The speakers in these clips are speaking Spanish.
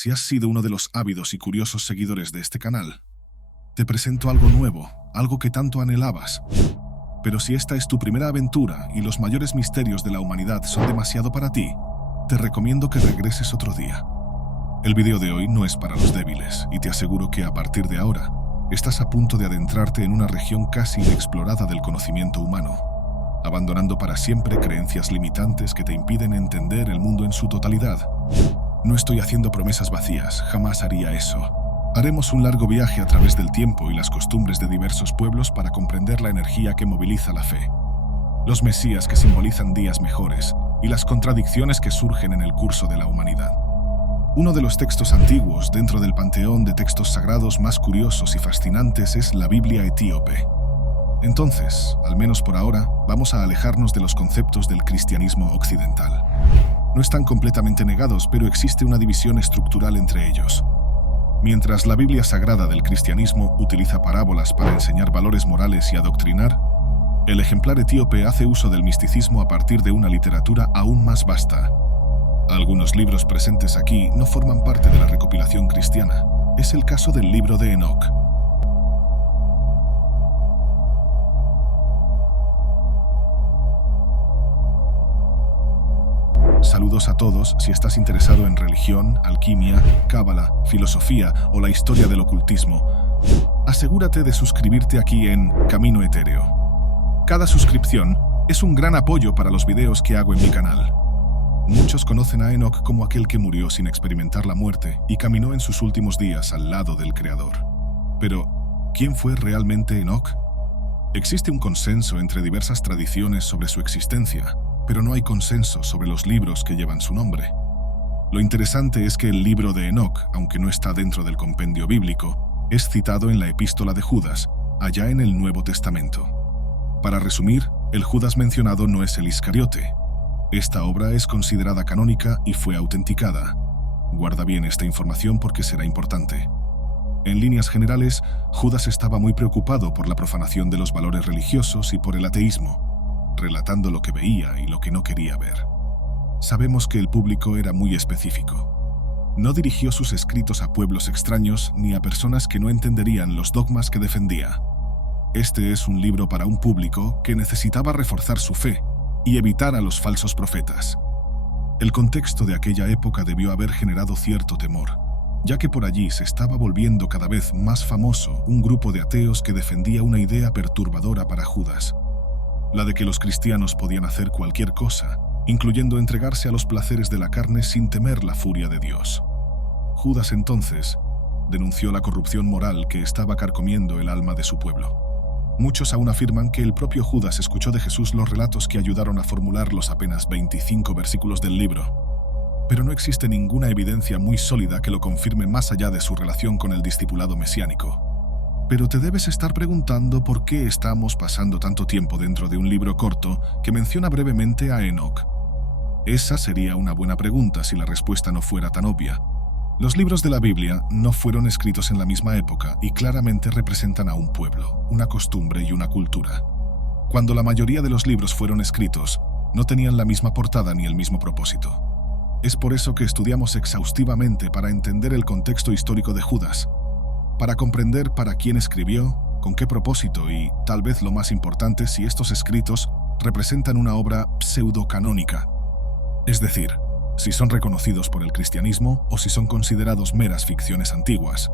si has sido uno de los ávidos y curiosos seguidores de este canal. Te presento algo nuevo, algo que tanto anhelabas. Pero si esta es tu primera aventura y los mayores misterios de la humanidad son demasiado para ti, te recomiendo que regreses otro día. El video de hoy no es para los débiles, y te aseguro que a partir de ahora, estás a punto de adentrarte en una región casi inexplorada del conocimiento humano, abandonando para siempre creencias limitantes que te impiden entender el mundo en su totalidad. No estoy haciendo promesas vacías, jamás haría eso. Haremos un largo viaje a través del tiempo y las costumbres de diversos pueblos para comprender la energía que moviliza la fe, los mesías que simbolizan días mejores y las contradicciones que surgen en el curso de la humanidad. Uno de los textos antiguos dentro del panteón de textos sagrados más curiosos y fascinantes es la Biblia etíope. Entonces, al menos por ahora, vamos a alejarnos de los conceptos del cristianismo occidental. No están completamente negados, pero existe una división estructural entre ellos. Mientras la Biblia sagrada del cristianismo utiliza parábolas para enseñar valores morales y adoctrinar, el ejemplar etíope hace uso del misticismo a partir de una literatura aún más vasta. Algunos libros presentes aquí no forman parte de la recopilación cristiana. Es el caso del libro de Enoc. Saludos a todos. Si estás interesado en religión, alquimia, cábala, filosofía o la historia del ocultismo, asegúrate de suscribirte aquí en Camino Etéreo. Cada suscripción es un gran apoyo para los videos que hago en mi canal. Muchos conocen a Enoc como aquel que murió sin experimentar la muerte y caminó en sus últimos días al lado del Creador. Pero, ¿quién fue realmente Enoc? Existe un consenso entre diversas tradiciones sobre su existencia, pero no hay consenso sobre los libros que llevan su nombre. Lo interesante es que el libro de Enoc, aunque no está dentro del compendio bíblico, es citado en la epístola de Judas, allá en el Nuevo Testamento. Para resumir, el Judas mencionado no es el Iscariote. Esta obra es considerada canónica y fue autenticada. Guarda bien esta información porque será importante. En líneas generales, Judas estaba muy preocupado por la profanación de los valores religiosos y por el ateísmo, relatando lo que veía y lo que no quería ver. Sabemos que el público era muy específico. No dirigió sus escritos a pueblos extraños ni a personas que no entenderían los dogmas que defendía. Este es un libro para un público que necesitaba reforzar su fe y evitar a los falsos profetas. El contexto de aquella época debió haber generado cierto temor, ya que por allí se estaba volviendo cada vez más famoso un grupo de ateos que defendía una idea perturbadora para Judas, la de que los cristianos podían hacer cualquier cosa, incluyendo entregarse a los placeres de la carne sin temer la furia de Dios. Judas entonces denunció la corrupción moral que estaba carcomiendo el alma de su pueblo. Muchos aún afirman que el propio Judas escuchó de Jesús los relatos que ayudaron a formular los apenas 25 versículos del libro, pero no existe ninguna evidencia muy sólida que lo confirme más allá de su relación con el discipulado mesiánico. Pero te debes estar preguntando por qué estamos pasando tanto tiempo dentro de un libro corto que menciona brevemente a Enoc. Esa sería una buena pregunta si la respuesta no fuera tan obvia. Los libros de la Biblia no fueron escritos en la misma época y claramente representan a un pueblo, una costumbre y una cultura. Cuando la mayoría de los libros fueron escritos, no tenían la misma portada ni el mismo propósito. Es por eso que estudiamos exhaustivamente para entender el contexto histórico de Judas, para comprender para quién escribió, con qué propósito y, tal vez lo más importante, si estos escritos representan una obra pseudocanónica. Es decir, si son reconocidos por el cristianismo o si son considerados meras ficciones antiguas.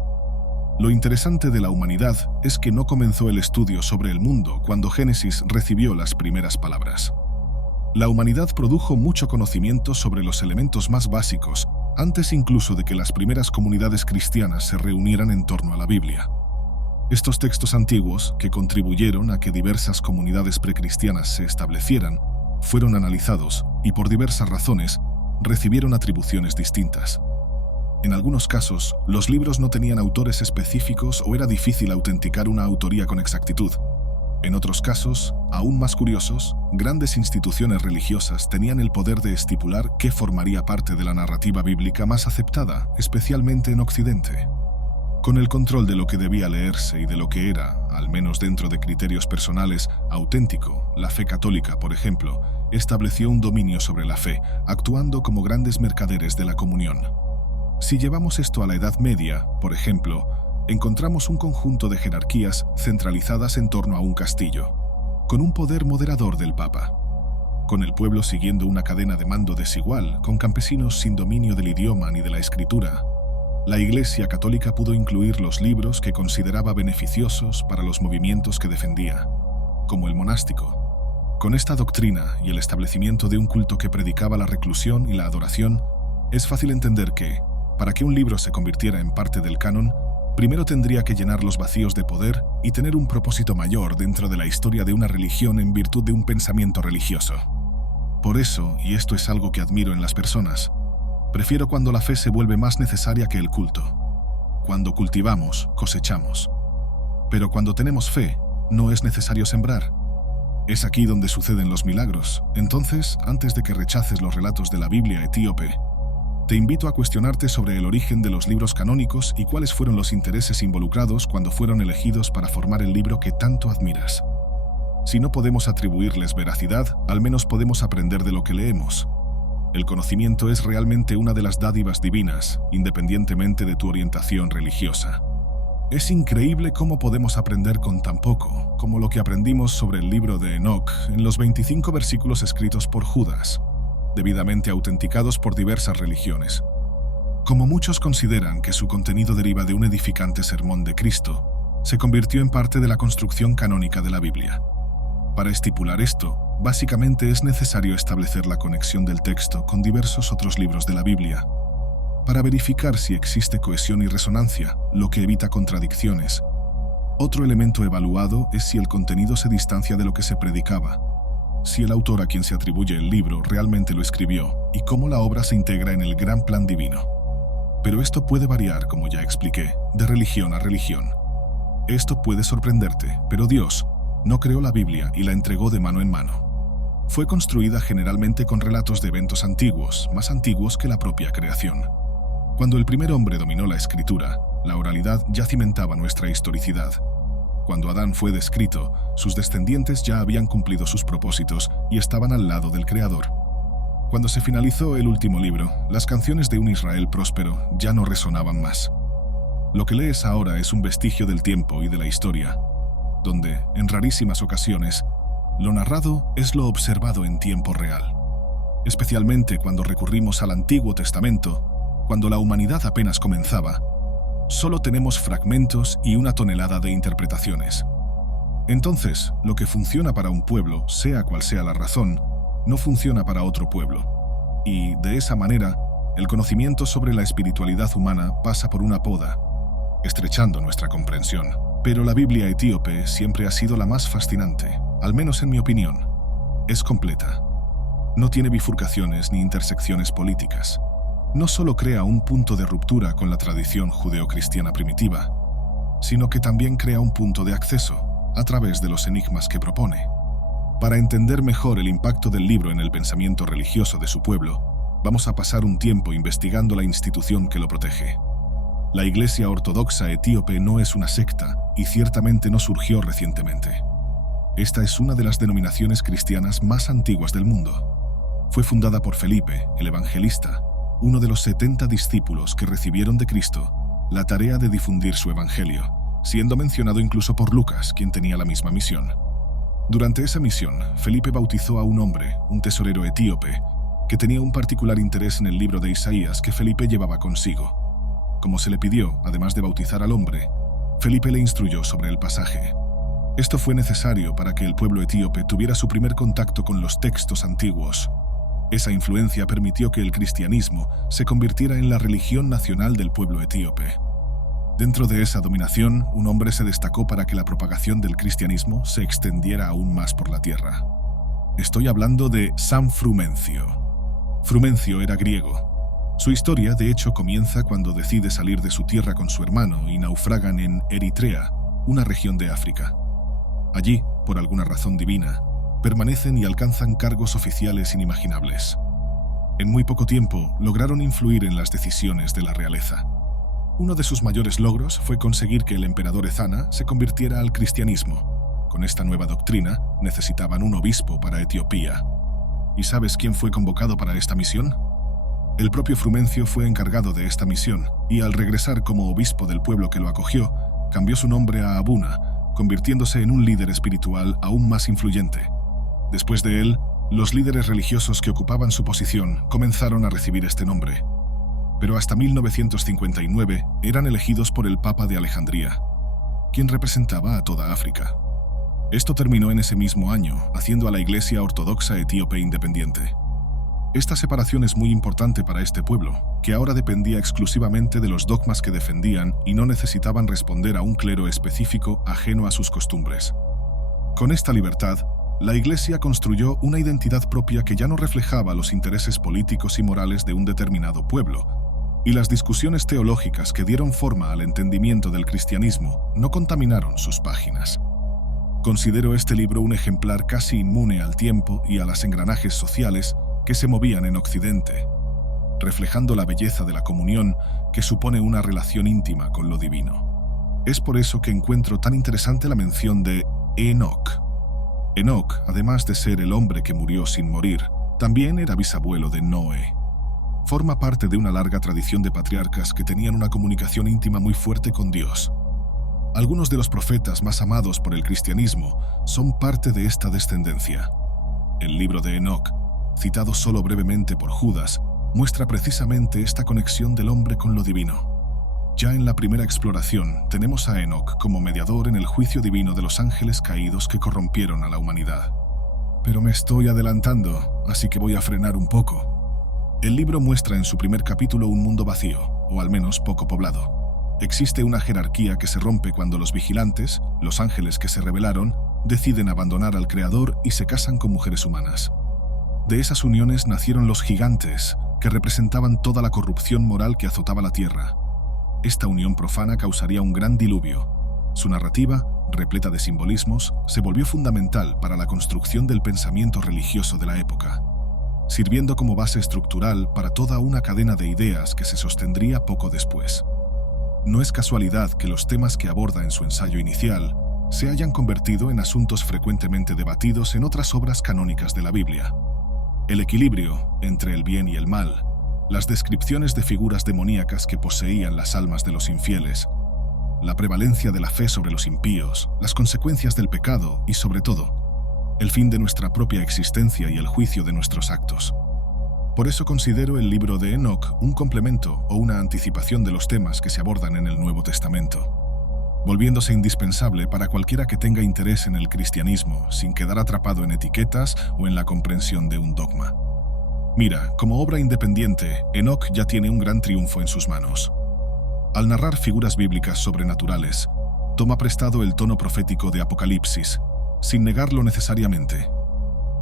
Lo interesante de la humanidad es que no comenzó el estudio sobre el mundo cuando Génesis recibió las primeras palabras. La humanidad produjo mucho conocimiento sobre los elementos más básicos, antes incluso de que las primeras comunidades cristianas se reunieran en torno a la Biblia. Estos textos antiguos, que contribuyeron a que diversas comunidades precristianas se establecieran, fueron analizados y por diversas razones recibieron atribuciones distintas. En algunos casos, los libros no tenían autores específicos o era difícil autenticar una autoría con exactitud. En otros casos, aún más curiosos, grandes instituciones religiosas tenían el poder de estipular qué formaría parte de la narrativa bíblica más aceptada, especialmente en Occidente. Con el control de lo que debía leerse y de lo que era, al menos dentro de criterios personales, auténtico, la fe católica, por ejemplo, estableció un dominio sobre la fe, actuando como grandes mercaderes de la comunión. Si llevamos esto a la Edad Media, por ejemplo, encontramos un conjunto de jerarquías centralizadas en torno a un castillo, con un poder moderador del Papa, con el pueblo siguiendo una cadena de mando desigual, con campesinos sin dominio del idioma ni de la escritura. La Iglesia Católica pudo incluir los libros que consideraba beneficiosos para los movimientos que defendía, como el monástico. Con esta doctrina y el establecimiento de un culto que predicaba la reclusión y la adoración, es fácil entender que, para que un libro se convirtiera en parte del canon, primero tendría que llenar los vacíos de poder y tener un propósito mayor dentro de la historia de una religión en virtud de un pensamiento religioso. Por eso, y esto es algo que admiro en las personas, prefiero cuando la fe se vuelve más necesaria que el culto. Cuando cultivamos, cosechamos. Pero cuando tenemos fe, no es necesario sembrar. Es aquí donde suceden los milagros. Entonces, antes de que rechaces los relatos de la Biblia etíope, te invito a cuestionarte sobre el origen de los libros canónicos y cuáles fueron los intereses involucrados cuando fueron elegidos para formar el libro que tanto admiras. Si no podemos atribuirles veracidad, al menos podemos aprender de lo que leemos. El conocimiento es realmente una de las dádivas divinas, independientemente de tu orientación religiosa. Es increíble cómo podemos aprender con tan poco, como lo que aprendimos sobre el libro de Enoc en los 25 versículos escritos por Judas, debidamente autenticados por diversas religiones. Como muchos consideran que su contenido deriva de un edificante sermón de Cristo, se convirtió en parte de la construcción canónica de la Biblia. Para estipular esto, básicamente es necesario establecer la conexión del texto con diversos otros libros de la Biblia, para verificar si existe cohesión y resonancia, lo que evita contradicciones. Otro elemento evaluado es si el contenido se distancia de lo que se predicaba, si el autor a quien se atribuye el libro realmente lo escribió y cómo la obra se integra en el gran plan divino. Pero esto puede variar, como ya expliqué, de religión a religión. Esto puede sorprenderte, pero Dios no creó la Biblia y la entregó de mano en mano. Fue construida generalmente con relatos de eventos antiguos, más antiguos que la propia creación. Cuando el primer hombre dominó la escritura, la oralidad ya cimentaba nuestra historicidad. Cuando Adán fue descrito, sus descendientes ya habían cumplido sus propósitos y estaban al lado del Creador. Cuando se finalizó el último libro, las canciones de un Israel próspero ya no resonaban más. Lo que lees ahora es un vestigio del tiempo y de la historia, donde, en rarísimas ocasiones, lo narrado es lo observado en tiempo real. Especialmente cuando recurrimos al Antiguo Testamento, cuando la humanidad apenas comenzaba, solo tenemos fragmentos y una tonelada de interpretaciones. Entonces, lo que funciona para un pueblo, sea cual sea la razón, no funciona para otro pueblo. Y, de esa manera, el conocimiento sobre la espiritualidad humana pasa por una poda, estrechando nuestra comprensión. Pero la Biblia etíope siempre ha sido la más fascinante, al menos en mi opinión. Es completa. No tiene bifurcaciones ni intersecciones políticas. No solo crea un punto de ruptura con la tradición judeocristiana primitiva, sino que también crea un punto de acceso a través de los enigmas que propone. Para entender mejor el impacto del libro en el pensamiento religioso de su pueblo, vamos a pasar un tiempo investigando la institución que lo protege. La Iglesia Ortodoxa etíope no es una secta y ciertamente no surgió recientemente. Esta es una de las denominaciones cristianas más antiguas del mundo. Fue fundada por Felipe, el evangelista, uno de los 70 discípulos que recibieron de Cristo la tarea de difundir su evangelio, siendo mencionado incluso por Lucas, quien tenía la misma misión. Durante esa misión, Felipe bautizó a un hombre, un tesorero etíope, que tenía un particular interés en el libro de Isaías que Felipe llevaba consigo. Como se le pidió, además de bautizar al hombre, Felipe le instruyó sobre el pasaje. Esto fue necesario para que el pueblo etíope tuviera su primer contacto con los textos antiguos. Esa influencia permitió que el cristianismo se convirtiera en la religión nacional del pueblo etíope. Dentro de esa dominación, un hombre se destacó para que la propagación del cristianismo se extendiera aún más por la tierra. Estoy hablando de San Frumencio. Frumencio era griego. Su historia, de hecho, comienza cuando decide salir de su tierra con su hermano y naufragan en Eritrea, una región de África. Allí, por alguna razón divina, permanecen y alcanzan cargos oficiales inimaginables. En muy poco tiempo, lograron influir en las decisiones de la realeza. Uno de sus mayores logros fue conseguir que el emperador Ezana se convirtiera al cristianismo. Con esta nueva doctrina, necesitaban un obispo para Etiopía. ¿Y sabes quién fue convocado para esta misión? El propio Frumencio fue encargado de esta misión y, al regresar como obispo del pueblo que lo acogió, cambió su nombre a Abuna, convirtiéndose en un líder espiritual aún más influyente. Después de él, los líderes religiosos que ocupaban su posición comenzaron a recibir este nombre. Pero hasta 1959 eran elegidos por el Papa de Alejandría, quien representaba a toda África. Esto terminó en ese mismo año, haciendo a la Iglesia Ortodoxa Etíope independiente. Esta separación es muy importante para este pueblo, que ahora dependía exclusivamente de los dogmas que defendían y no necesitaban responder a un clero específico ajeno a sus costumbres. Con esta libertad, la Iglesia construyó una identidad propia que ya no reflejaba los intereses políticos y morales de un determinado pueblo, y las discusiones teológicas que dieron forma al entendimiento del cristianismo no contaminaron sus páginas. Considero este libro un ejemplar casi inmune al tiempo y a los engranajes sociales que se movían en Occidente, reflejando la belleza de la comunión que supone una relación íntima con lo divino. Es por eso que encuentro tan interesante la mención de Enoc. Enoc, además de ser el hombre que murió sin morir, también era bisabuelo de Noé. Forma parte de una larga tradición de patriarcas que tenían una comunicación íntima muy fuerte con Dios. Algunos de los profetas más amados por el cristianismo son parte de esta descendencia. El libro de Enoc, citado solo brevemente por Judas, muestra precisamente esta conexión del hombre con lo divino. Ya en la primera exploración tenemos a Enoc como mediador en el juicio divino de los ángeles caídos que corrompieron a la humanidad. Pero me estoy adelantando, así que voy a frenar un poco. El libro muestra en su primer capítulo un mundo vacío, o al menos poco poblado. Existe una jerarquía que se rompe cuando los vigilantes, los ángeles que se rebelaron, deciden abandonar al Creador y se casan con mujeres humanas. De esas uniones nacieron los gigantes, que representaban toda la corrupción moral que azotaba la tierra. Esta unión profana causaría un gran diluvio. Su narrativa, repleta de simbolismos, se volvió fundamental para la construcción del pensamiento religioso de la época, sirviendo como base estructural para toda una cadena de ideas que se sostendría poco después. No es casualidad que los temas que aborda en su ensayo inicial se hayan convertido en asuntos frecuentemente debatidos en otras obras canónicas de la Biblia. El equilibrio entre el bien y el mal, las descripciones de figuras demoníacas que poseían las almas de los infieles, la prevalencia de la fe sobre los impíos, las consecuencias del pecado y, sobre todo, el fin de nuestra propia existencia y el juicio de nuestros actos. Por eso considero el libro de Enoc un complemento o una anticipación de los temas que se abordan en el Nuevo Testamento, volviéndose indispensable para cualquiera que tenga interés en el cristianismo, sin quedar atrapado en etiquetas o en la comprensión de un dogma. Mira, como obra independiente, Enoc ya tiene un gran triunfo en sus manos. Al narrar figuras bíblicas sobrenaturales, toma prestado el tono profético de Apocalipsis, sin negarlo necesariamente.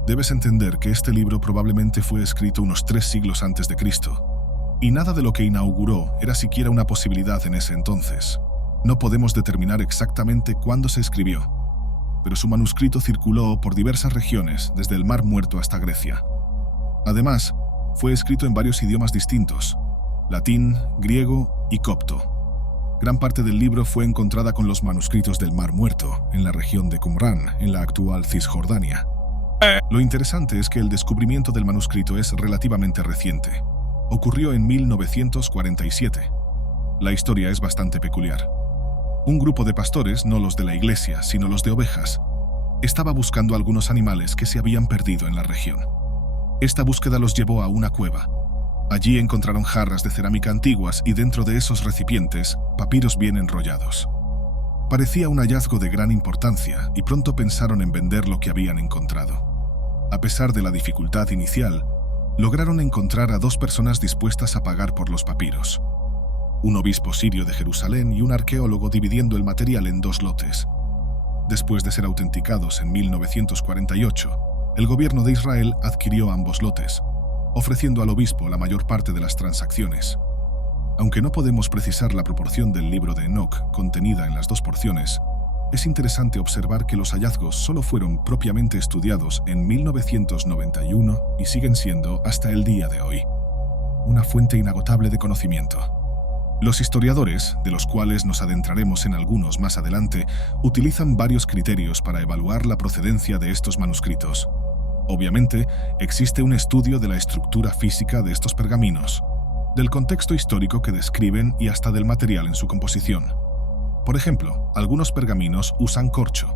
Debes entender que este libro probablemente fue escrito unos 3 siglos antes de Cristo, y nada de lo que inauguró era siquiera una posibilidad en ese entonces. No podemos determinar exactamente cuándo se escribió, pero su manuscrito circuló por diversas regiones, desde el Mar Muerto hasta Grecia. Además, fue escrito en varios idiomas distintos: latín, griego y copto. Gran parte del libro fue encontrada con los manuscritos del Mar Muerto, en la región de Qumrán, en la actual Cisjordania. Lo interesante es que el descubrimiento del manuscrito es relativamente reciente. Ocurrió en 1947. La historia es bastante peculiar. Un grupo de pastores, no los de la iglesia, sino los de ovejas, estaba buscando algunos animales que se habían perdido en la región. Esta búsqueda los llevó a una cueva. Allí encontraron jarras de cerámica antiguas y dentro de esos recipientes, papiros bien enrollados. Parecía un hallazgo de gran importancia y pronto pensaron en vender lo que habían encontrado. A pesar de la dificultad inicial, lograron encontrar a 2 personas dispuestas a pagar por los papiros: un obispo sirio de Jerusalén y un arqueólogo, dividiendo el material en 2 lotes. Después de ser autenticados en 1948, el gobierno de Israel adquirió ambos lotes, ofreciendo al obispo la mayor parte de las transacciones. Aunque no podemos precisar la proporción del libro de Enoc contenida en las 2 porciones, es interesante observar que los hallazgos solo fueron propiamente estudiados en 1991 y siguen siendo, hasta el día de hoy, una fuente inagotable de conocimiento. Los historiadores, de los cuales nos adentraremos en algunos más adelante, utilizan varios criterios para evaluar la procedencia de estos manuscritos. Obviamente, existe un estudio de la estructura física de estos pergaminos, del contexto histórico que describen y hasta del material en su composición. Por ejemplo, algunos pergaminos usan corcho.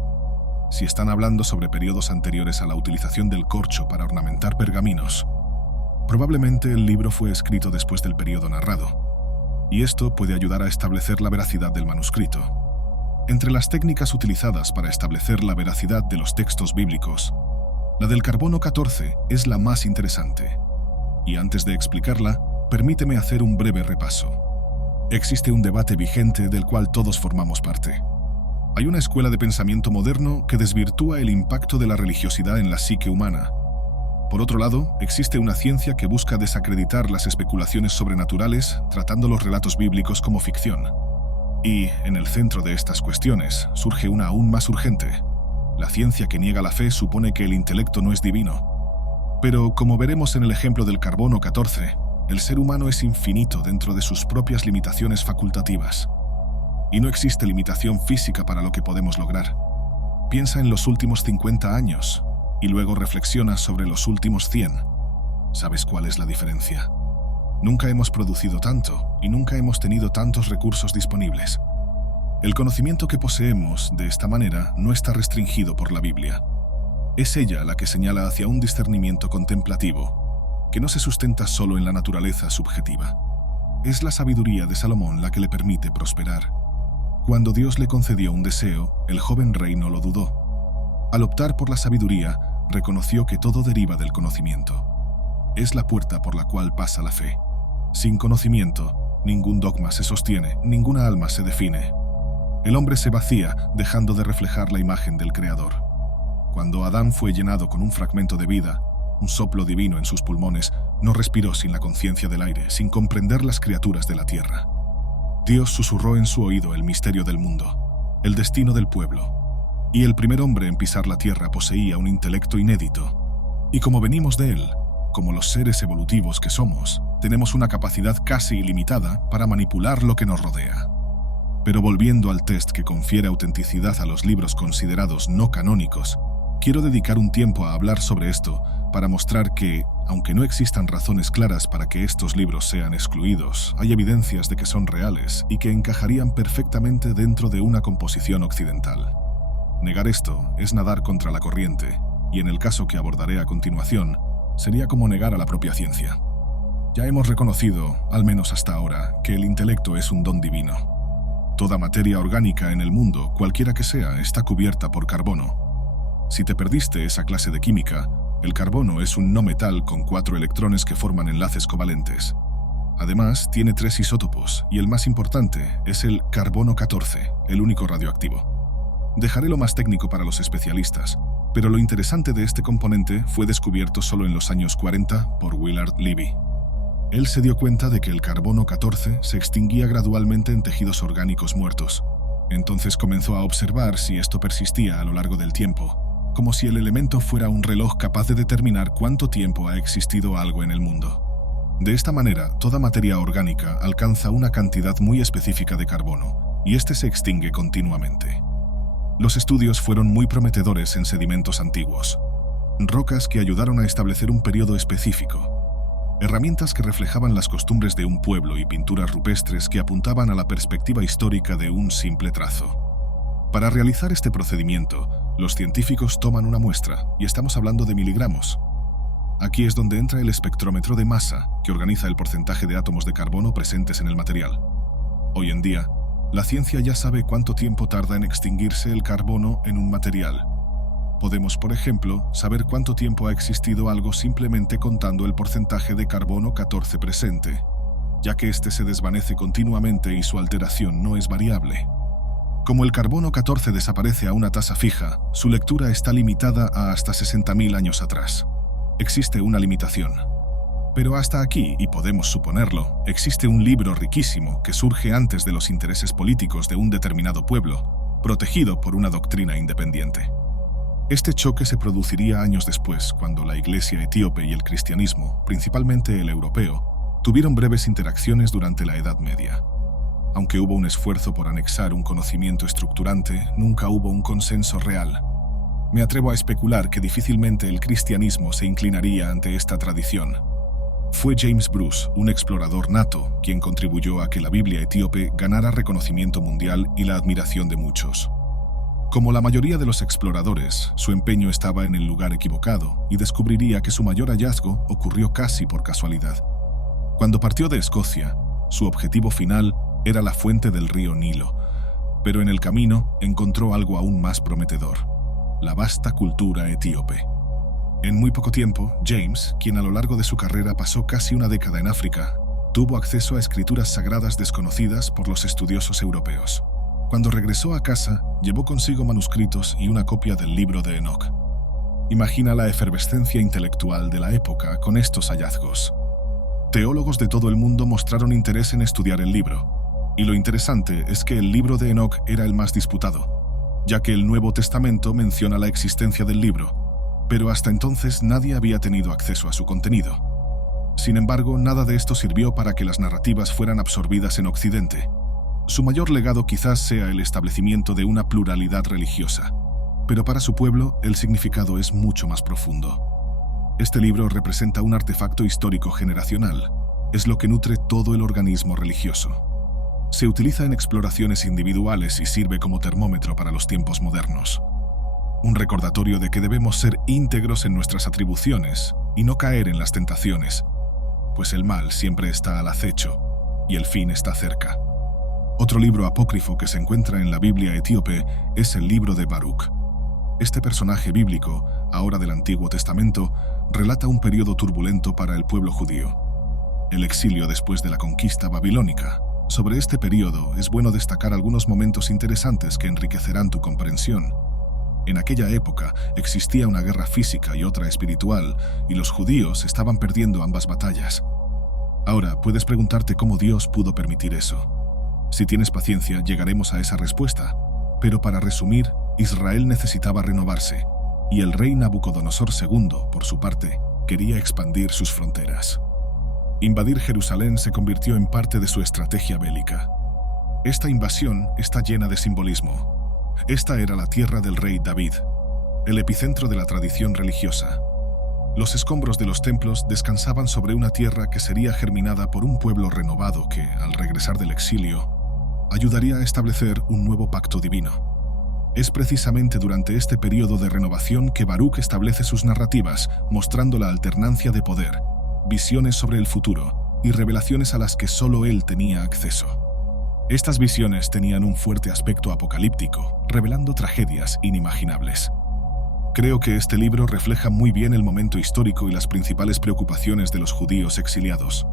Si están hablando sobre periodos anteriores a la utilización del corcho para ornamentar pergaminos, probablemente el libro fue escrito después del periodo narrado, y esto puede ayudar a establecer la veracidad del manuscrito. Entre las técnicas utilizadas para establecer la veracidad de los textos bíblicos, la del carbono 14 es la más interesante. Y antes de explicarla, permíteme hacer un breve repaso. Existe un debate vigente del cual todos formamos parte. Hay una escuela de pensamiento moderno que desvirtúa el impacto de la religiosidad en la psique humana. Por otro lado, existe una ciencia que busca desacreditar las especulaciones sobrenaturales, tratando los relatos bíblicos como ficción. Y, en el centro de estas cuestiones, surge una aún más urgente. La ciencia que niega la fe supone que el intelecto no es divino. Pero, como veremos en el ejemplo del carbono 14, el ser humano es infinito dentro de sus propias limitaciones facultativas. Y no existe limitación física para lo que podemos lograr. Piensa en los últimos 50 años y luego reflexiona sobre los últimos 100. ¿Sabes cuál es la diferencia? Nunca hemos producido tanto y nunca hemos tenido tantos recursos disponibles. El conocimiento que poseemos, de esta manera, no está restringido por la Biblia. Es ella la que señala hacia un discernimiento contemplativo, que no se sustenta solo en la naturaleza subjetiva. Es la sabiduría de Salomón la que le permite prosperar. Cuando Dios le concedió un deseo, el joven rey no lo dudó. Al optar por la sabiduría, reconoció que todo deriva del conocimiento. Es la puerta por la cual pasa la fe. Sin conocimiento, ningún dogma se sostiene, ninguna alma se define. El hombre se vacía, dejando de reflejar la imagen del Creador. Cuando Adán fue llenado con un fragmento de vida, un soplo divino en sus pulmones, no respiró sin la conciencia del aire, sin comprender las criaturas de la tierra. Dios susurró en su oído el misterio del mundo, el destino del pueblo. Y el primer hombre en pisar la tierra poseía un intelecto inédito. Y como venimos de él, como los seres evolutivos que somos, tenemos una capacidad casi ilimitada para manipular lo que nos rodea. Pero volviendo al test que confiere autenticidad a los libros considerados no canónicos, quiero dedicar un tiempo a hablar sobre esto para mostrar que, aunque no existan razones claras para que estos libros sean excluidos, hay evidencias de que son reales y que encajarían perfectamente dentro de una composición occidental. Negar esto es nadar contra la corriente, y en el caso que abordaré a continuación, sería como negar a la propia ciencia. Ya hemos reconocido, al menos hasta ahora, que el intelecto es un don divino. Toda materia orgánica en el mundo, cualquiera que sea, está cubierta por carbono. Si te perdiste esa clase de química, el carbono es un no metal con 4 electrones que forman enlaces covalentes. Además, tiene 3 isótopos, y el más importante es el carbono 14, el único radioactivo. Dejaré lo más técnico para los especialistas, pero lo interesante de este componente fue descubierto solo en los años 40 por Willard Libby. Él se dio cuenta de que el carbono 14 se extinguía gradualmente en tejidos orgánicos muertos. Entonces comenzó a observar si esto persistía a lo largo del tiempo, como si el elemento fuera un reloj capaz de determinar cuánto tiempo ha existido algo en el mundo. De esta manera, toda materia orgánica alcanza una cantidad muy específica de carbono, y este se extingue continuamente. Los estudios fueron muy prometedores en sedimentos antiguos, rocas que ayudaron a establecer un periodo específico, herramientas que reflejaban las costumbres de un pueblo y pinturas rupestres que apuntaban a la perspectiva histórica de un simple trazo. Para realizar este procedimiento, los científicos toman una muestra, y estamos hablando de miligramos. Aquí es donde entra el espectrómetro de masa, que organiza el porcentaje de átomos de carbono presentes en el material. Hoy en día, la ciencia ya sabe cuánto tiempo tarda en extinguirse el carbono en un material. Podemos, por ejemplo, saber cuánto tiempo ha existido algo simplemente contando el porcentaje de carbono 14 presente, ya que este se desvanece continuamente y su alteración no es variable. Como el carbono 14 desaparece a una tasa fija, su lectura está limitada a hasta 60.000 años atrás. Existe una limitación. Pero hasta aquí, y podemos suponerlo, existe un libro riquísimo que surge antes de los intereses políticos de un determinado pueblo, protegido por una doctrina independiente. Este choque se produciría años después, cuando la Iglesia etíope y el cristianismo, principalmente el europeo, tuvieron breves interacciones durante la Edad Media. Aunque hubo un esfuerzo por anexar un conocimiento estructurante, nunca hubo un consenso real. Me atrevo a especular que difícilmente el cristianismo se inclinaría ante esta tradición. Fue James Bruce, un explorador nato, quien contribuyó a que la Biblia etíope ganara reconocimiento mundial y la admiración de muchos. Como la mayoría de los exploradores, su empeño estaba en el lugar equivocado y descubriría que su mayor hallazgo ocurrió casi por casualidad. Cuando partió de Escocia, su objetivo final era la fuente del río Nilo, pero en el camino encontró algo aún más prometedor: la vasta cultura etíope. En muy poco tiempo, James, quien a lo largo de su carrera pasó casi una década en África, tuvo acceso a escrituras sagradas desconocidas por los estudiosos europeos. Cuando regresó a casa, llevó consigo manuscritos y una copia del libro de Enoch. Imagina la efervescencia intelectual de la época con estos hallazgos. Teólogos de todo el mundo mostraron interés en estudiar el libro, y lo interesante es que el libro de Enoch era el más disputado, ya que el Nuevo Testamento menciona la existencia del libro, pero hasta entonces nadie había tenido acceso a su contenido. Sin embargo, nada de esto sirvió para que las narrativas fueran absorbidas en Occidente. Su mayor legado quizás sea el establecimiento de una pluralidad religiosa, pero para su pueblo el significado es mucho más profundo. Este libro representa un artefacto histórico generacional, es lo que nutre todo el organismo religioso. Se utiliza en exploraciones individuales y sirve como termómetro para los tiempos modernos. Un recordatorio de que debemos ser íntegros en nuestras atribuciones y no caer en las tentaciones, pues el mal siempre está al acecho y el fin está cerca. Otro libro apócrifo que se encuentra en la Biblia etíope es el libro de Baruch. Este personaje bíblico, ahora del Antiguo Testamento, relata un periodo turbulento para el pueblo judío: el exilio después de la conquista babilónica. Sobre este periodo es bueno destacar algunos momentos interesantes que enriquecerán tu comprensión. En aquella época existía una guerra física y otra espiritual, y los judíos estaban perdiendo ambas batallas. Ahora puedes preguntarte cómo Dios pudo permitir eso. Si tienes paciencia, llegaremos a esa respuesta. Pero para resumir, Israel necesitaba renovarse, y el rey Nabucodonosor II, por su parte, quería expandir sus fronteras. Invadir Jerusalén se convirtió en parte de su estrategia bélica. Esta invasión está llena de simbolismo. Esta era la tierra del rey David, el epicentro de la tradición religiosa. Los escombros de los templos descansaban sobre una tierra que sería germinada por un pueblo renovado que, al regresar del exilio, ayudaría a establecer un nuevo pacto divino. Es precisamente durante este periodo de renovación que Baruch establece sus narrativas, mostrando la alternancia de poder, visiones sobre el futuro y revelaciones a las que solo él tenía acceso. Estas visiones tenían un fuerte aspecto apocalíptico, revelando tragedias inimaginables. Creo que este libro refleja muy bien el momento histórico y las principales preocupaciones de los judíos exiliados.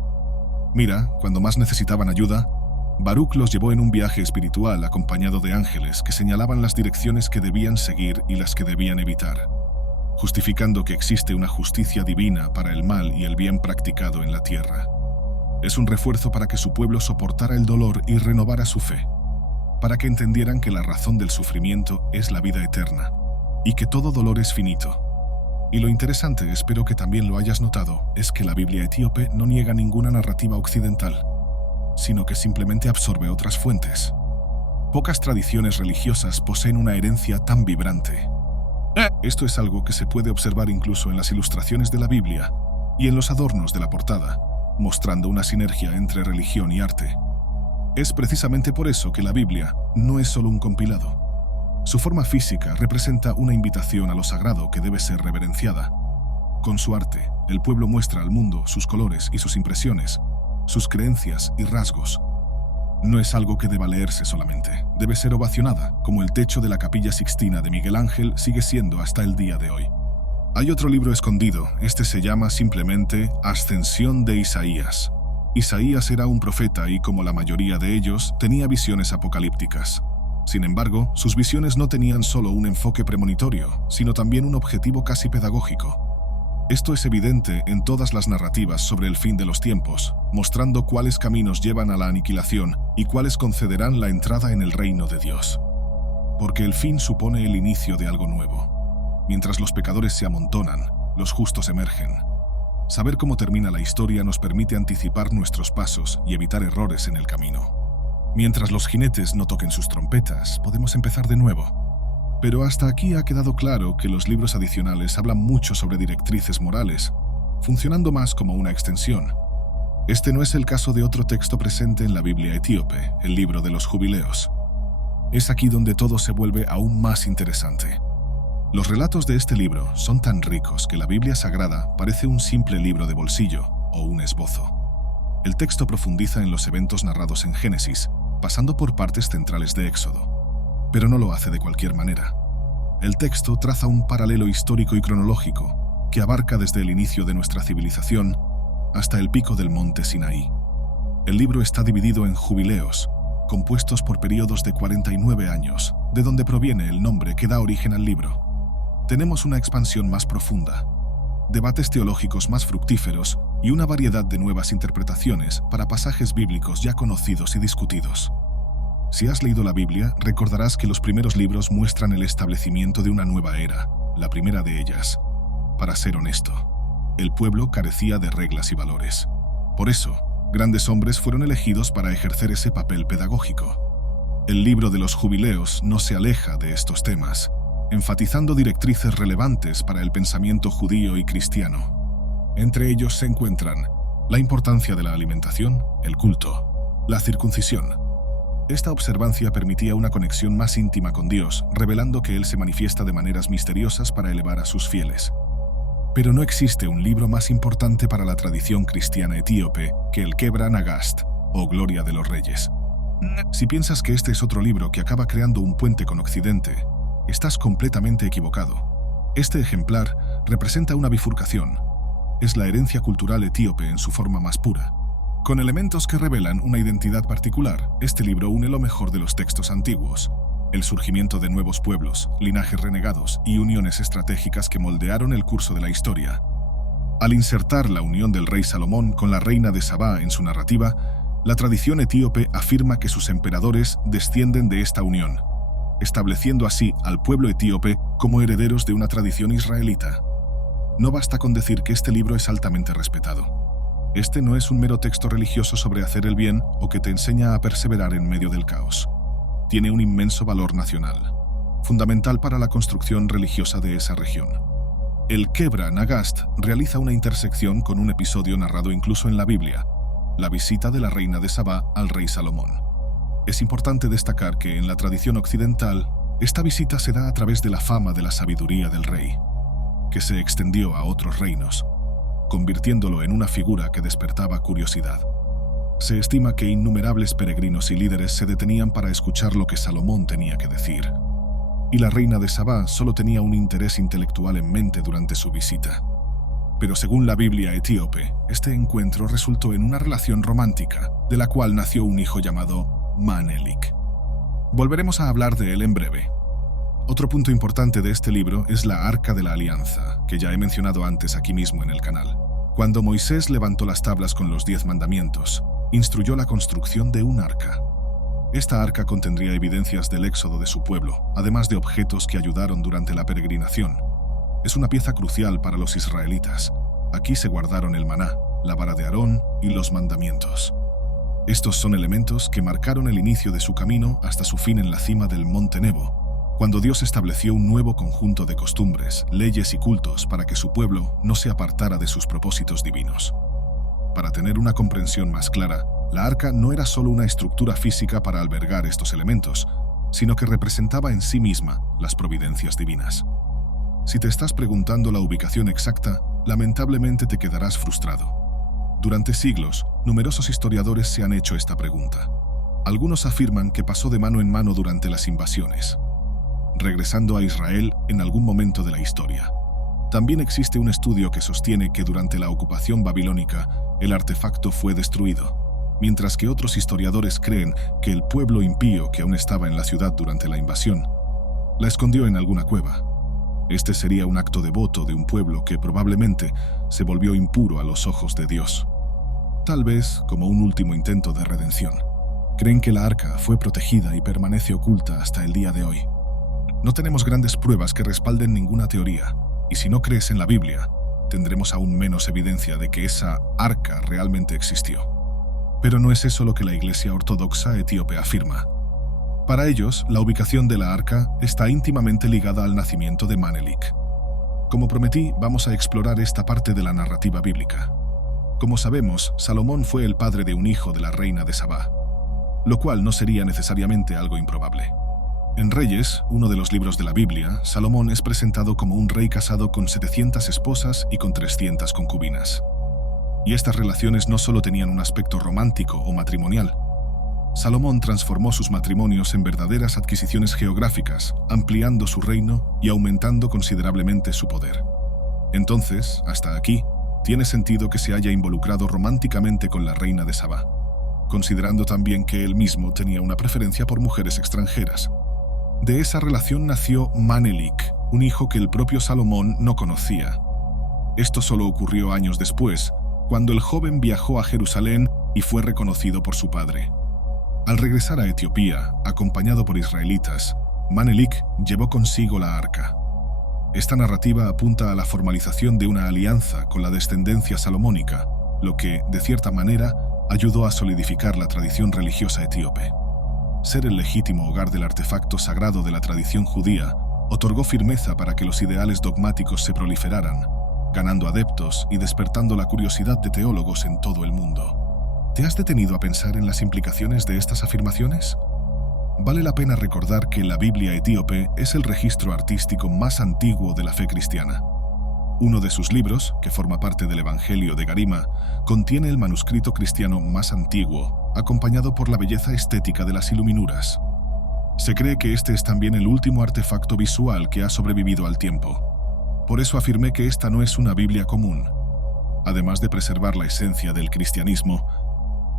Mira, cuando más necesitaban ayuda, Baruch los llevó en un viaje espiritual acompañado de ángeles que señalaban las direcciones que debían seguir y las que debían evitar, justificando que existe una justicia divina para el mal y el bien practicado en la tierra. Es un refuerzo para que su pueblo soportara el dolor y renovara su fe, para que entendieran que la razón del sufrimiento es la vida eterna, y que todo dolor es finito. Y lo interesante, espero que también lo hayas notado, es que la Biblia etíope no niega ninguna narrativa occidental, sino que simplemente absorbe otras fuentes. Pocas tradiciones religiosas poseen una herencia tan vibrante. Esto es algo que se puede observar incluso en las ilustraciones de la Biblia y en los adornos de la portada, mostrando una sinergia entre religión y arte. Es precisamente por eso que la Biblia no es solo un compilado. Su forma física representa una invitación a lo sagrado que debe ser reverenciada. Con su arte, el pueblo muestra al mundo sus colores y sus impresiones, sus creencias y rasgos. No es algo que deba leerse solamente, debe ser ovacionada, como el techo de la Capilla Sixtina de Miguel Ángel sigue siendo hasta el día de hoy. Hay otro libro escondido, este se llama simplemente Ascensión de Isaías. Isaías era un profeta y, como la mayoría de ellos, tenía visiones apocalípticas. Sin embargo, sus visiones no tenían solo un enfoque premonitorio, sino también un objetivo casi pedagógico. Esto es evidente en todas las narrativas sobre el fin de los tiempos, mostrando cuáles caminos llevan a la aniquilación y cuáles concederán la entrada en el reino de Dios. Porque el fin supone el inicio de algo nuevo. Mientras los pecadores se amontonan, los justos emergen. Saber cómo termina la historia nos permite anticipar nuestros pasos y evitar errores en el camino. Mientras los jinetes no toquen sus trompetas, podemos empezar de nuevo. Pero hasta aquí ha quedado claro que los libros adicionales hablan mucho sobre directrices morales, funcionando más como una extensión. Este no es el caso de otro texto presente en la Biblia etíope, el libro de los Jubileos. Es aquí donde todo se vuelve aún más interesante. Los relatos de este libro son tan ricos que la Biblia Sagrada parece un simple libro de bolsillo o un esbozo. El texto profundiza en los eventos narrados en Génesis, pasando por partes centrales de Éxodo. Pero no lo hace de cualquier manera. El texto traza un paralelo histórico y cronológico que abarca desde el inicio de nuestra civilización hasta el pico del monte Sinaí. El libro está dividido en jubileos, compuestos por periodos de 49 años, de donde proviene el nombre que da origen al libro. Tenemos una expansión más profunda, debates teológicos más fructíferos y una variedad de nuevas interpretaciones para pasajes bíblicos ya conocidos y discutidos. Si has leído la Biblia, recordarás que los primeros libros muestran el establecimiento de una nueva era, la primera de ellas. Para ser honesto, el pueblo carecía de reglas y valores. Por eso, grandes hombres fueron elegidos para ejercer ese papel pedagógico. El libro de los Jubileos no se aleja de estos temas, enfatizando directrices relevantes para el pensamiento judío y cristiano. Entre ellos se encuentran la importancia de la alimentación, el culto, la circuncisión. Esta observancia permitía una conexión más íntima con Dios, revelando que Él se manifiesta de maneras misteriosas para elevar a sus fieles. Pero no existe un libro más importante para la tradición cristiana etíope que el Kebra Nagast, o Gloria de los Reyes. Si piensas que este es otro libro que acaba creando un puente con Occidente, estás completamente equivocado. Este ejemplar representa una bifurcación. Es la herencia cultural etíope en su forma más pura. Con elementos que revelan una identidad particular, este libro une lo mejor de los textos antiguos, el surgimiento de nuevos pueblos, linajes renegados y uniones estratégicas que moldearon el curso de la historia. Al insertar la unión del rey Salomón con la reina de Sabá en su narrativa, la tradición etíope afirma que sus emperadores descienden de esta unión, estableciendo así al pueblo etíope como herederos de una tradición israelita. No basta con decir que este libro es altamente respetado. Este no es un mero texto religioso sobre hacer el bien o que te enseña a perseverar en medio del caos. Tiene un inmenso valor nacional, fundamental para la construcción religiosa de esa región. El Kebra Nagast realiza una intersección con un episodio narrado incluso en la Biblia, la visita de la reina de Sabá al rey Salomón. Es importante destacar que en la tradición occidental, esta visita se da a través de la fama de la sabiduría del rey, que se extendió a otros reinos, convirtiéndolo en una figura que despertaba curiosidad. Se estima que innumerables peregrinos y líderes se detenían para escuchar lo que Salomón tenía que decir. Y la reina de Sabá solo tenía un interés intelectual en mente durante su visita. Pero según la Biblia etíope, este encuentro resultó en una relación romántica, de la cual nació un hijo llamado Manelik. Volveremos a hablar de él en breve. Otro punto importante de este libro es la Arca de la Alianza, que ya he mencionado antes aquí mismo en el canal. Cuando Moisés levantó las tablas con los 10 mandamientos, instruyó la construcción de un arca. Esta arca contendría evidencias del éxodo de su pueblo, además de objetos que ayudaron durante la peregrinación. Es una pieza crucial para los israelitas. Aquí se guardaron el maná, la vara de Aarón y los mandamientos. Estos son elementos que marcaron el inicio de su camino hasta su fin en la cima del Monte Nebo, cuando Dios estableció un nuevo conjunto de costumbres, leyes y cultos para que su pueblo no se apartara de sus propósitos divinos. Para tener una comprensión más clara, la arca no era solo una estructura física para albergar estos elementos, sino que representaba en sí misma las providencias divinas. Si te estás preguntando la ubicación exacta, lamentablemente te quedarás frustrado. Durante siglos, numerosos historiadores se han hecho esta pregunta. Algunos afirman que pasó de mano en mano durante las invasiones, regresando a Israel en algún momento de la historia. También existe un estudio que sostiene que durante la ocupación babilónica el artefacto fue destruido, mientras que otros historiadores creen que el pueblo impío que aún estaba en la ciudad durante la invasión la escondió en alguna cueva. Este sería un acto devoto de un pueblo que probablemente se volvió impuro a los ojos de Dios, tal vez como un último intento de redención. Creen que la arca fue protegida y permanece oculta hasta el día de hoy. No tenemos grandes pruebas que respalden ninguna teoría, y si no crees en la Biblia, tendremos aún menos evidencia de que esa arca realmente existió. Pero no es eso lo que la Iglesia Ortodoxa etíope afirma. Para ellos, la ubicación de la arca está íntimamente ligada al nacimiento de Manelik. Como prometí, vamos a explorar esta parte de la narrativa bíblica. Como sabemos, Salomón fue el padre de un hijo de la reina de Sabá, lo cual no sería necesariamente algo improbable. En Reyes, uno de los libros de la Biblia, Salomón es presentado como un rey casado con 700 esposas y con 300 concubinas. Y estas relaciones no solo tenían un aspecto romántico o matrimonial. Salomón transformó sus matrimonios en verdaderas adquisiciones geográficas, ampliando su reino y aumentando considerablemente su poder. Entonces, hasta aquí, tiene sentido que se haya involucrado románticamente con la reina de Sabá, considerando también que él mismo tenía una preferencia por mujeres extranjeras. De esa relación nació Manelik, un hijo que el propio Salomón no conocía. Esto solo ocurrió años después, cuando el joven viajó a Jerusalén y fue reconocido por su padre. Al regresar a Etiopía, acompañado por israelitas, Manelik llevó consigo la arca. Esta narrativa apunta a la formalización de una alianza con la descendencia salomónica, lo que, de cierta manera, ayudó a solidificar la tradición religiosa etíope. Ser el legítimo hogar del artefacto sagrado de la tradición judía otorgó firmeza para que los ideales dogmáticos se proliferaran, ganando adeptos y despertando la curiosidad de teólogos en todo el mundo. ¿Te has detenido a pensar en las implicaciones de estas afirmaciones? Vale la pena recordar que la Biblia etíope es el registro artístico más antiguo de la fe cristiana. Uno de sus libros, que forma parte del Evangelio de Garima, contiene el manuscrito cristiano más antiguo, acompañado por la belleza estética de las iluminuras. Se cree que este es también el último artefacto visual que ha sobrevivido al tiempo. Por eso afirmé que esta no es una Biblia común. Además de preservar la esencia del cristianismo,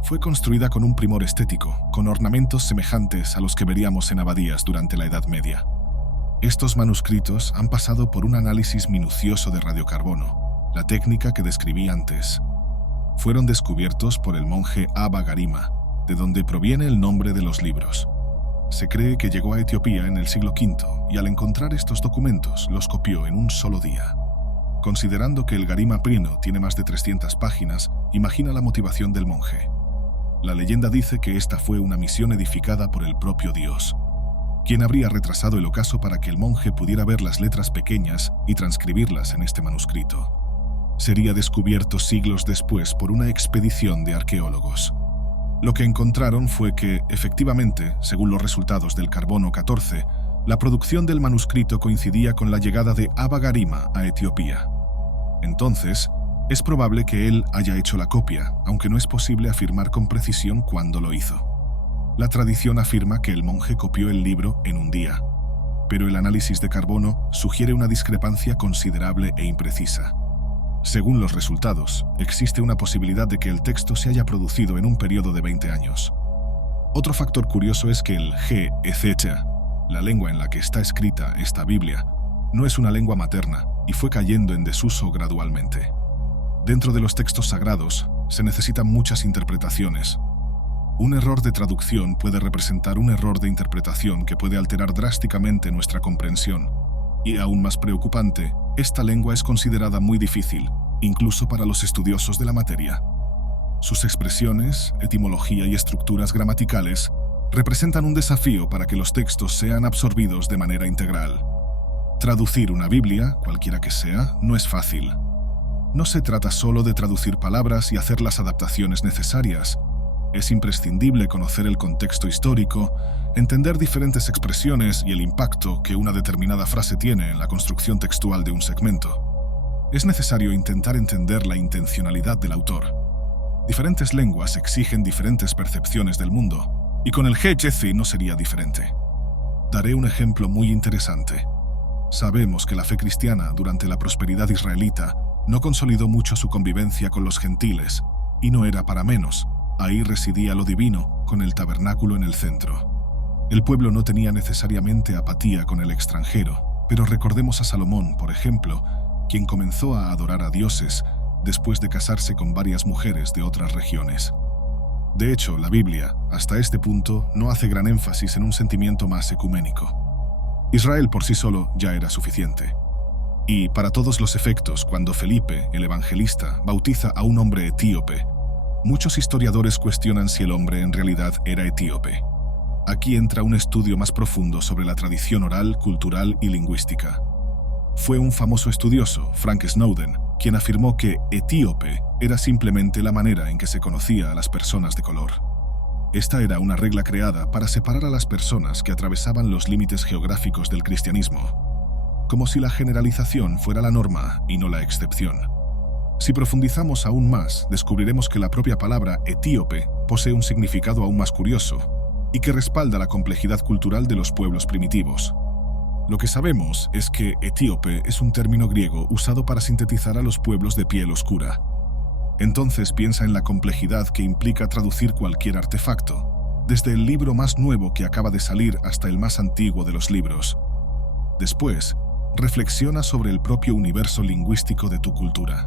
fue construida con un primor estético, con ornamentos semejantes a los que veríamos en abadías durante la Edad Media. Estos manuscritos han pasado por un análisis minucioso de radiocarbono, la técnica que describí antes. Fueron descubiertos por el monje Abba Garima, de donde proviene el nombre de los libros. Se cree que llegó a Etiopía en el siglo V y al encontrar estos documentos los copió en un solo día. Considerando que el Garima Prino tiene más de 300 páginas, imagina la motivación del monje. La leyenda dice que esta fue una misión edificada por el propio Dios, quien habría retrasado el ocaso para que el monje pudiera ver las letras pequeñas y transcribirlas en este manuscrito. Sería descubierto siglos después por una expedición de arqueólogos. Lo que encontraron fue que, efectivamente, según los resultados del carbono 14, la producción del manuscrito coincidía con la llegada de Abba Garima a Etiopía. Entonces, es probable que él haya hecho la copia, aunque no es posible afirmar con precisión cuándo lo hizo. La tradición afirma que el monje copió el libro en un día, pero el análisis de carbono sugiere una discrepancia considerable e imprecisa. Según los resultados, existe una posibilidad de que el texto se haya producido en un periodo de 20 años. Otro factor curioso es que el Ge-Ezecha, la lengua en la que está escrita esta Biblia, no es una lengua materna y fue cayendo en desuso gradualmente. Dentro de los textos sagrados, se necesitan muchas interpretaciones. Un error de traducción puede representar un error de interpretación que puede alterar drásticamente nuestra comprensión. Y aún más preocupante, esta lengua es considerada muy difícil, incluso para los estudiosos de la materia. Sus expresiones, etimología y estructuras gramaticales representan un desafío para que los textos sean absorbidos de manera integral. Traducir una Biblia, cualquiera que sea, no es fácil. No se trata solo de traducir palabras y hacer las adaptaciones necesarias. Es imprescindible conocer el contexto histórico, entender diferentes expresiones y el impacto que una determinada frase tiene en la construcción textual de un segmento. Es necesario intentar entender la intencionalidad del autor. Diferentes lenguas exigen diferentes percepciones del mundo, y con el Ge-Jezi no sería diferente. Daré un ejemplo muy interesante. Sabemos que la fe cristiana durante la prosperidad israelita no consolidó mucho su convivencia con los gentiles, y no era para menos. Ahí residía lo divino, con el tabernáculo en el centro. El pueblo no tenía necesariamente apatía con el extranjero, pero recordemos a Salomón, por ejemplo, quien comenzó a adorar a dioses después de casarse con varias mujeres de otras regiones. De hecho, la Biblia, hasta este punto, no hace gran énfasis en un sentimiento más ecuménico. Israel por sí solo ya era suficiente. Y, para todos los efectos, cuando Felipe, el evangelista, bautiza a un hombre etíope, muchos historiadores cuestionan si el hombre en realidad era etíope. Aquí entra un estudio más profundo sobre la tradición oral, cultural y lingüística. Fue un famoso estudioso, Frank Snowden, quien afirmó que etíope era simplemente la manera en que se conocía a las personas de color. Esta era una regla creada para separar a las personas que atravesaban los límites geográficos del cristianismo, como si la generalización fuera la norma y no la excepción. Si profundizamos aún más, descubriremos que la propia palabra etíope posee un significado aún más curioso y que respalda la complejidad cultural de los pueblos primitivos. Lo que sabemos es que etíope es un término griego usado para sintetizar a los pueblos de piel oscura. Entonces piensa en la complejidad que implica traducir cualquier artefacto, desde el libro más nuevo que acaba de salir hasta el más antiguo de los libros. Después, reflexiona sobre el propio universo lingüístico de tu cultura.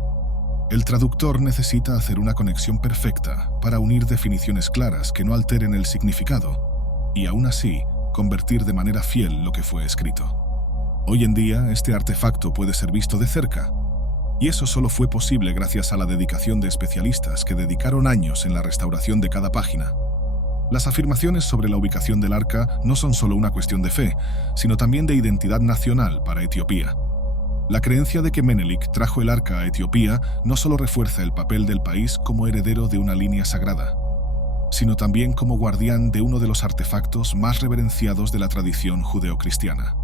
El traductor necesita hacer una conexión perfecta para unir definiciones claras que no alteren el significado y, aún así, convertir de manera fiel lo que fue escrito. Hoy en día, este artefacto puede ser visto de cerca, y eso solo fue posible gracias a la dedicación de especialistas que dedicaron años en la restauración de cada página. Las afirmaciones sobre la ubicación del arca no son solo una cuestión de fe, sino también de identidad nacional para Etiopía. La creencia de que Menelik trajo el arca a Etiopía no solo refuerza el papel del país como heredero de una línea sagrada, sino también como guardián de uno de los artefactos más reverenciados de la tradición judeocristiana.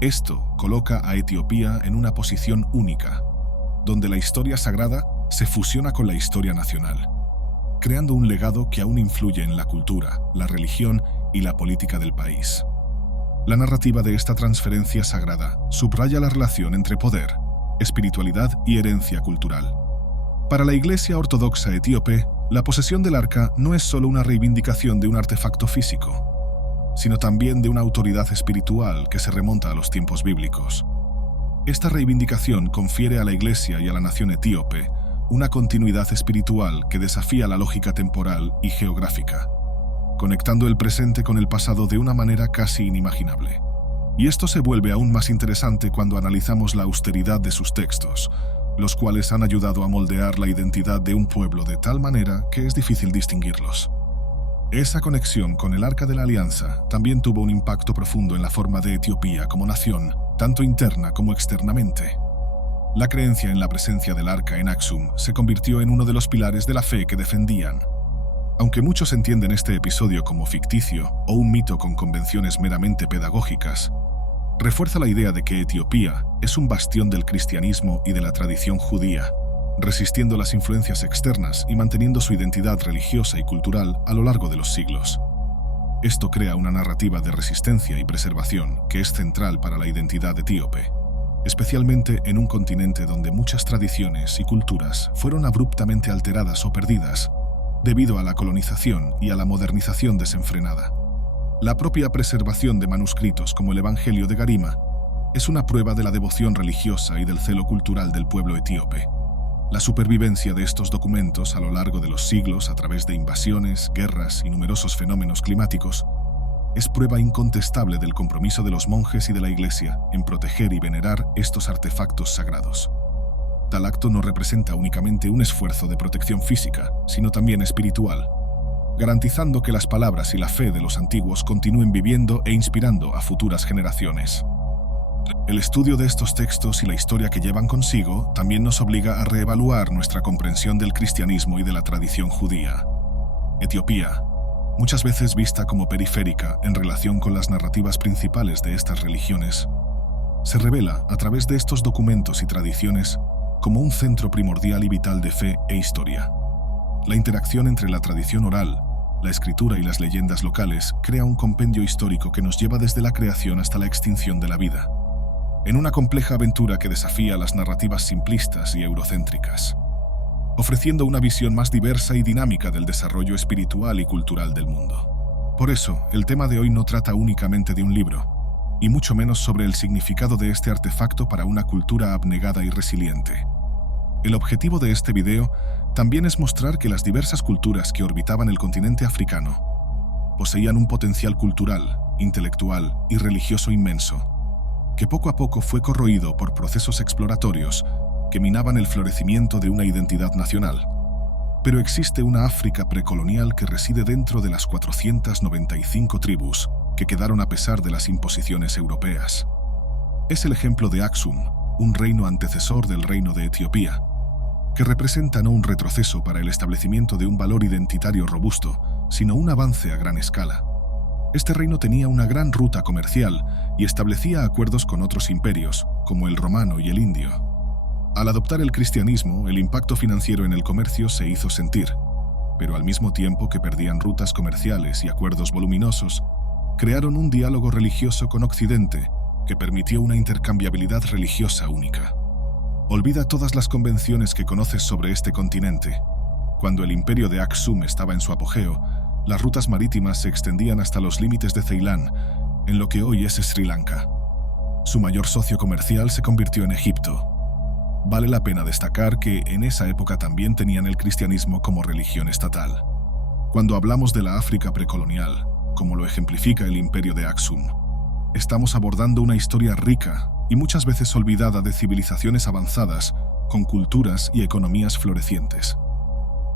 Esto coloca a Etiopía en una posición única, donde la historia sagrada se fusiona con la historia nacional, creando un legado que aún influye en la cultura, la religión y la política del país. La narrativa de esta transferencia sagrada subraya la relación entre poder, espiritualidad y herencia cultural. Para la Iglesia Ortodoxa etíope, la posesión del arca no es solo una reivindicación de un artefacto físico, sino también de una autoridad espiritual que se remonta a los tiempos bíblicos. Esta reivindicación confiere a la Iglesia y a la nación etíope una continuidad espiritual que desafía la lógica temporal y geográfica, conectando el presente con el pasado de una manera casi inimaginable. Y esto se vuelve aún más interesante cuando analizamos la austeridad de sus textos, los cuales han ayudado a moldear la identidad de un pueblo de tal manera que es difícil distinguirlos. Esa conexión con el Arca de la Alianza también tuvo un impacto profundo en la forma de Etiopía como nación, tanto interna como externamente. La creencia en la presencia del Arca en Aksum se convirtió en uno de los pilares de la fe que defendían. Aunque muchos entienden este episodio como ficticio o un mito con convenciones meramente pedagógicas, refuerza la idea de que Etiopía es un bastión del cristianismo y de la tradición judía, resistiendo las influencias externas y manteniendo su identidad religiosa y cultural a lo largo de los siglos. Esto crea una narrativa de resistencia y preservación que es central para la identidad etíope, especialmente en un continente donde muchas tradiciones y culturas fueron abruptamente alteradas o perdidas debido a la colonización y a la modernización desenfrenada. La propia preservación de manuscritos como el Evangelio de Garima es una prueba de la devoción religiosa y del celo cultural del pueblo etíope. La supervivencia de estos documentos a lo largo de los siglos a través de invasiones, guerras y numerosos fenómenos climáticos es prueba incontestable del compromiso de los monjes y de la Iglesia en proteger y venerar estos artefactos sagrados. Tal acto no representa únicamente un esfuerzo de protección física, sino también espiritual, garantizando que las palabras y la fe de los antiguos continúen viviendo e inspirando a futuras generaciones. El estudio de estos textos y la historia que llevan consigo también nos obliga a reevaluar nuestra comprensión del cristianismo y de la tradición judía. Etiopía, muchas veces vista como periférica en relación con las narrativas principales de estas religiones, se revela a través de estos documentos y tradiciones como un centro primordial y vital de fe e historia. La interacción entre la tradición oral, la escritura y las leyendas locales crea un compendio histórico que nos lleva desde la creación hasta la extinción de la vida, en una compleja aventura que desafía las narrativas simplistas y eurocéntricas, ofreciendo una visión más diversa y dinámica del desarrollo espiritual y cultural del mundo. Por eso, el tema de hoy no trata únicamente de un libro, y mucho menos sobre el significado de este artefacto para una cultura abnegada y resiliente. El objetivo de este video también es mostrar que las diversas culturas que orbitaban el continente africano poseían un potencial cultural, intelectual y religioso inmenso, que poco a poco fue corroído por procesos exploratorios que minaban el florecimiento de una identidad nacional. Pero existe una África precolonial que reside dentro de las 495 tribus que quedaron a pesar de las imposiciones europeas. Es el ejemplo de Aksum, un reino antecesor del reino de Etiopía, que representa no un retroceso para el establecimiento de un valor identitario robusto, sino un avance a gran escala. Este reino tenía una gran ruta comercial y establecía acuerdos con otros imperios, como el romano y el indio. Al adoptar el cristianismo, el impacto financiero en el comercio se hizo sentir, pero al mismo tiempo que perdían rutas comerciales y acuerdos voluminosos, crearon un diálogo religioso con Occidente que permitió una intercambiabilidad religiosa única. Olvida todas las convenciones que conoces sobre este continente. Cuando el imperio de Aksum estaba en su apogeo, las rutas marítimas se extendían hasta los límites de Ceilán, en lo que hoy es Sri Lanka. Su mayor socio comercial se convirtió en Egipto. Vale la pena destacar que en esa época también tenían el cristianismo como religión estatal. Cuando hablamos de la África precolonial, como lo ejemplifica el imperio de Aksum, estamos abordando una historia rica y muchas veces olvidada de civilizaciones avanzadas, con culturas y economías florecientes.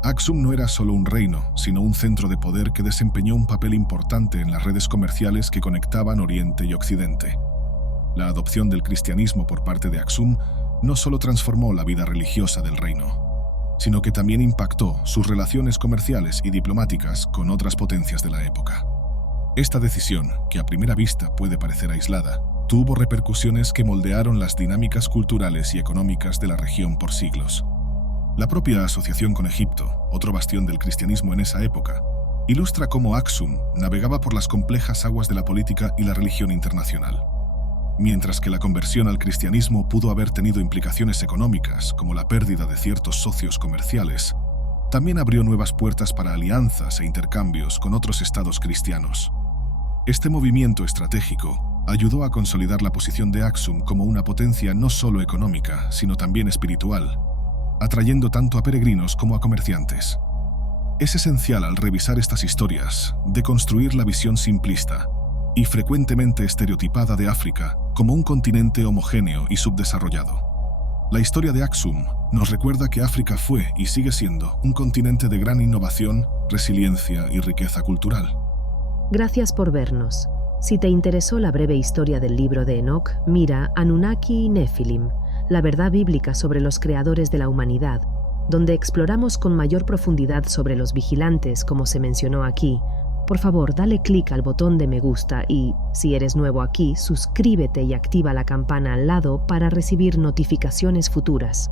Aksum no era solo un reino, sino un centro de poder que desempeñó un papel importante en las redes comerciales que conectaban Oriente y Occidente. La adopción del cristianismo por parte de Aksum no solo transformó la vida religiosa del reino, sino que también impactó sus relaciones comerciales y diplomáticas con otras potencias de la época. Esta decisión, que a primera vista puede parecer aislada, tuvo repercusiones que moldearon las dinámicas culturales y económicas de la región por siglos. La propia asociación con Egipto, otro bastión del cristianismo en esa época, ilustra cómo Aksum navegaba por las complejas aguas de la política y la religión internacional. Mientras que la conversión al cristianismo pudo haber tenido implicaciones económicas, como la pérdida de ciertos socios comerciales, también abrió nuevas puertas para alianzas e intercambios con otros estados cristianos. Este movimiento estratégico ayudó a consolidar la posición de Aksum como una potencia no solo económica, sino también espiritual, atrayendo tanto a peregrinos como a comerciantes. Es esencial al revisar estas historias deconstruir la visión simplista y frecuentemente estereotipada de África como un continente homogéneo y subdesarrollado. La historia de Aksum nos recuerda que África fue y sigue siendo un continente de gran innovación, resiliencia y riqueza cultural. Gracias por vernos. Si te interesó la breve historia del libro de Enoc, mira Anunnaki y Nephilim, la verdad bíblica sobre los creadores de la humanidad, donde exploramos con mayor profundidad sobre los vigilantes, como se mencionó aquí. Por favor, dale clic al botón de me gusta y, si eres nuevo aquí, suscríbete y activa la campana al lado para recibir notificaciones futuras.